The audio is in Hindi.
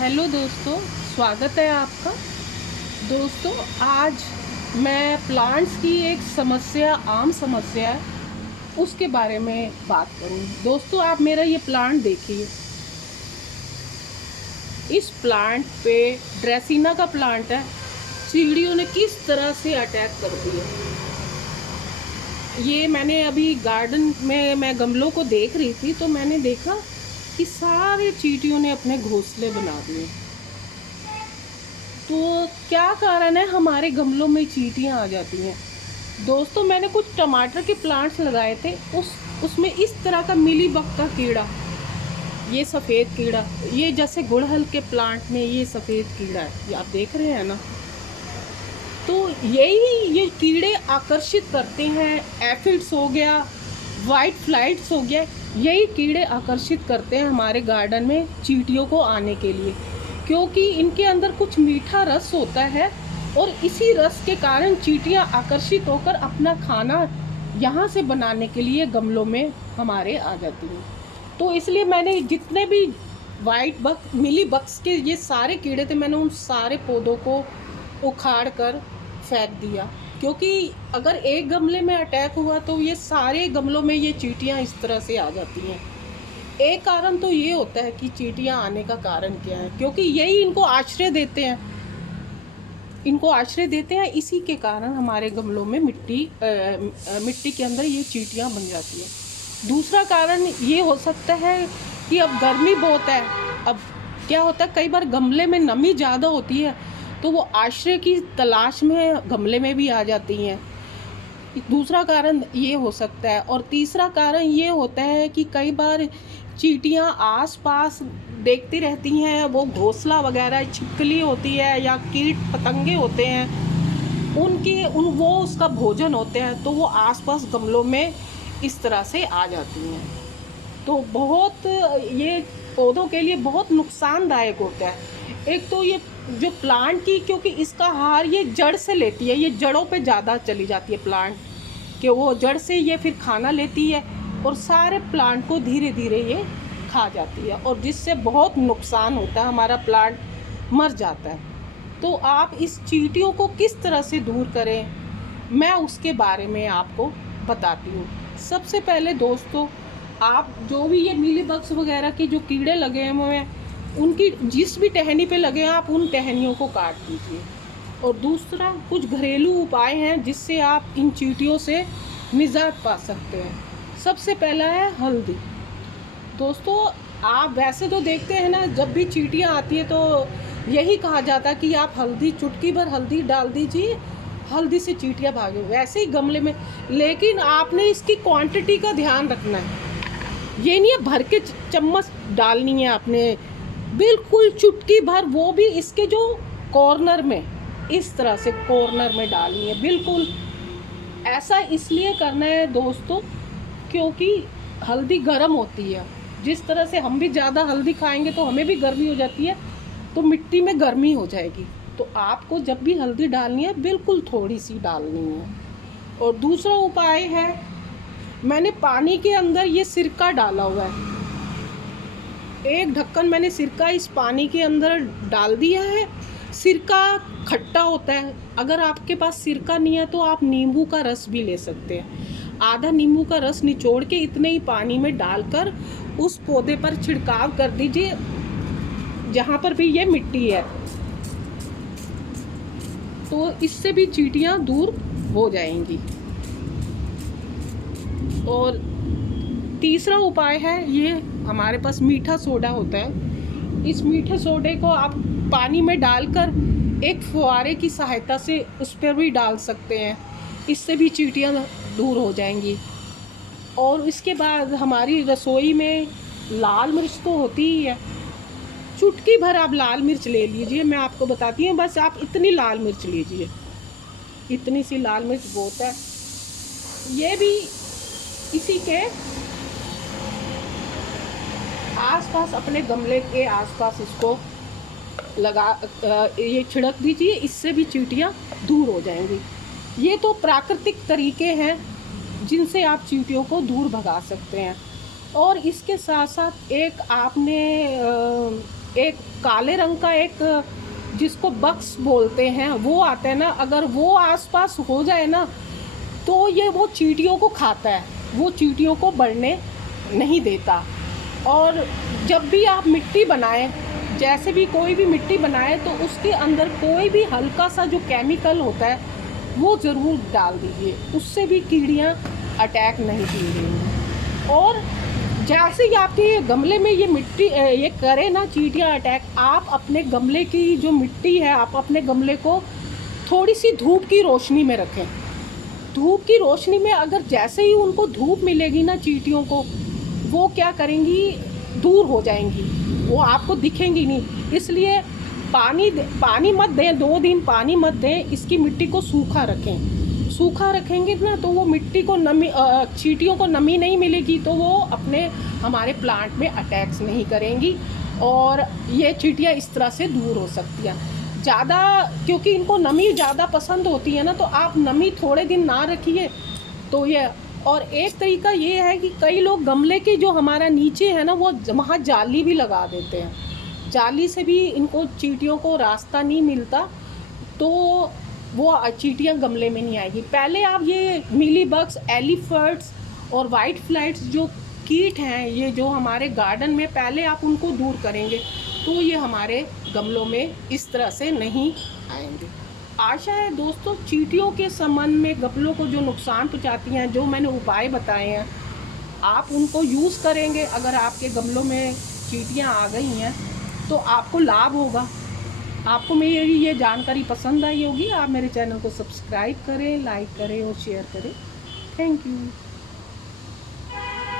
हेलो दोस्तों, स्वागत है आपका। दोस्तों, आज मैं प्लांट्स की एक समस्या, आम समस्या है, उसके बारे में बात करूँगी। दोस्तों, आप मेरा ये प्लांट देखिए। इस प्लांट पे, ड्रेसिना का प्लांट है, चींटियों ने किस तरह से अटैक कर दिया। ये मैंने अभी गार्डन में मैं गमलों को देख रही थी, तो मैंने देखा कि सारे चींटियों ने अपने घोंसले बना दिए। तो क्या कारण है हमारे गमलों में चींटियां आ जाती हैं। दोस्तों, मैंने कुछ टमाटर के प्लांट्स लगाए थे, उसमें इस तरह का मिली बग का कीड़ा, ये सफ़ेद कीड़ा, ये जैसे गुड़हल के प्लांट में ये सफ़ेद कीड़ा है, ये आप देख रहे हैं ना। तो यही ये कीड़े आकर्षित करते हैं। एफिड्स हो गया, वाइट फ्लाइट्स हो गया, यही कीड़े आकर्षित करते हैं हमारे गार्डन में चींटियों को आने के लिए, क्योंकि इनके अंदर कुछ मीठा रस होता है और इसी रस के कारण चींटियां आकर्षित होकर अपना खाना यहाँ से बनाने के लिए गमलों में हमारे आ जाती हैं। तो इसलिए मैंने जितने भी वाइट बग, मिली बग्स के ये सारे कीड़े थे, मैंने उन सारे पौधों को उखाड़ कर फेंक दिया, क्योंकि अगर एक गमले में अटैक हुआ तो ये सारे गमलों में ये चींटियां इस तरह से आ जाती हैं। एक कारण तो ये होता है कि चींटियां आने का कारण क्या है, क्योंकि यही इनको आश्रय देते हैं, इसी के कारण हमारे गमलों में मिट्टी के अंदर ये चींटियां बन जाती हैं। दूसरा कारण ये हो सकता है कि अब गर्मी बहुत है। अब क्या होता है, कई बार गमले में नमी ज़्यादा होती है तो वो आश्रय की तलाश में गमले में भी आ जाती हैं। दूसरा कारण ये हो सकता है। और तीसरा कारण ये होता है कि कई बार चींटियां आसपास देखती रहती हैं, वो घोंसला वगैरह, छिपकली होती है या कीट पतंगे होते हैं, वो उसका भोजन होते हैं, तो वो आसपास गमलों में इस तरह से आ जाती हैं। तो बहुत ये पौधों के लिए बहुत नुकसानदायक होता है। एक तो ये जो प्लांट की, क्योंकि इसका आहार ये जड़ से लेती है, ये जड़ों पे ज़्यादा चली जाती है प्लांट कि वो जड़ से ये फिर खाना लेती है और सारे प्लांट को धीरे धीरे ये खा जाती है, और जिससे बहुत नुकसान होता है, हमारा प्लांट मर जाता है। तो आप इस चींटियों को किस तरह से दूर करें, मैं उसके बारे में आपको बताती हूँ। सबसे पहले दोस्तों, आप जो भी ये मीली बग्स वगैरह के जो कीड़े लगे हुए हैं, उनकी जिस भी टहनी पे लगे हैं, आप उन टहनियों को काट दीजिए। और दूसरा, कुछ घरेलू उपाय हैं जिससे आप इन चींटियों से निजात पा सकते हैं। सबसे पहला है हल्दी। दोस्तों, आप वैसे तो देखते हैं ना, जब भी चींटियां आती है तो यही कहा जाता है कि आप हल्दी, चुटकी भर हल्दी डाल दीजिए, हल्दी से चींटियां भागे। वैसे ही गमले में, लेकिन आपने इसकी क्वांटिटी का ध्यान रखना है। ये नहीं है भर के चम्मच डालनी है आपने, बिल्कुल चुटकी भर, वो भी इसके जो कॉर्नर में, इस तरह से कॉर्नर में डालनी है बिल्कुल। ऐसा इसलिए करना है दोस्तों, क्योंकि हल्दी गर्म होती है। जिस तरह से हम भी ज़्यादा हल्दी खाएंगे तो हमें भी गर्मी हो जाती है, तो मिट्टी में गर्मी हो जाएगी। तो आपको जब भी हल्दी डालनी है, बिल्कुल थोड़ी सी डालनी है। और दूसरा उपाय है, मैंने पानी के अंदर ये सिरका डाला हुआ है, एक ढक्कन मैंने सिरका इस पानी के अंदर डाल दिया है। सिरका खट्टा होता है, अगर आपके पास सिरका नहीं है तो आप नींबू का रस भी ले सकते हैं। आधा नींबू का रस निचोड़ के इतने ही पानी में डालकर उस पौधे पर छिड़काव कर दीजिए, जहाँ पर भी ये मिट्टी है, तो इससे भी चींटियाँ दूर हो जाएंगी। और तीसरा उपाय है, ये हमारे पास मीठा सोडा होता है, इस मीठे सोडे को आप पानी में डालकर एक फुहारे की सहायता से उस पर भी डाल सकते हैं, इससे भी चींटियाँ दूर हो जाएंगी। और इसके बाद हमारी रसोई में लाल मिर्च तो होती ही है, चुटकी भर आप लाल मिर्च ले लीजिए, मैं आपको बताती हूँ, बस आप इतनी लाल मिर्च लीजिए, इतनी सी लाल मिर्च बहुत है। ये भी इसी के आसपास, अपने गमले के आसपास इसको ये छिड़क दीजिए, इससे भी चींटियाँ दूर हो जाएंगी। ये तो प्राकृतिक तरीके हैं जिनसे आप चींटियों को दूर भगा सकते हैं। और इसके साथ साथ एक आपने एक काले रंग का एक जिसको बक्स बोलते हैं वो आता है ना, अगर वो आसपास हो जाए ना तो ये वो चींटियों को खाता है, वो चींटियों को बढ़ने नहीं देता। और जब भी आप मिट्टी बनाएं, जैसे भी कोई भी मिट्टी बनाए तो उसके अंदर कोई भी हल्का सा जो केमिकल होता है वो ज़रूर डाल दीजिए, उससे भी कीड़ियाँ अटैक नहीं की रही। और जैसे ही आपके गमले में ये मिट्टी ये करे ना चींटियाँ अटैक, आप अपने गमले की जो मिट्टी है, आप अपने गमले को थोड़ी सी धूप की रोशनी में रखें। धूप की रोशनी में अगर जैसे ही उनको धूप मिलेगी ना चींटियों को, वो क्या करेंगी, दूर हो जाएंगी, वो आपको दिखेंगी नहीं। इसलिए पानी मत दें, 2 दिन पानी मत दें, इसकी मिट्टी को सूखा रखें। सूखा रखेंगे ना तो वो मिट्टी को नमी, चींटियों को नमी नहीं मिलेगी तो वो अपने हमारे प्लांट में अटैक्स नहीं करेंगी और ये चींटियाँ इस तरह से दूर हो सकती हैं। ज़्यादा क्योंकि इनको नमी ज़्यादा पसंद होती है ना, तो आप नमी थोड़े दिन ना रखिए तो ये। और एक तरीका ये है कि कई लोग गमले के जो हमारा नीचे है ना वो वहाँ जाली भी लगा देते हैं। जाली से भी इनको चींटियों को रास्ता नहीं मिलता तो वो चींटियाँ गमले में नहीं आएगी। पहले आप ये मिली बग्स, एलिफर्ट्स और वाइट फ्लाइट्स जो कीट हैं, ये जो हमारे गार्डन में, पहले आप उनको दूर करेंगे तो ये हमारे गमलों में इस तरह से नहीं आएंगे। आशा है दोस्तों चींटियों के संबंध में गमलों को जो नुकसान पहुंचाती हैं, जो मैंने उपाय बताए हैं, आप उनको यूज़ करेंगे। अगर आपके गमलों में चींटियाँ आ गई हैं तो आपको लाभ होगा। आपको मेरी ये जानकारी पसंद आई होगी, आप मेरे चैनल को सब्सक्राइब करें, लाइक करें और शेयर करें। Thank you.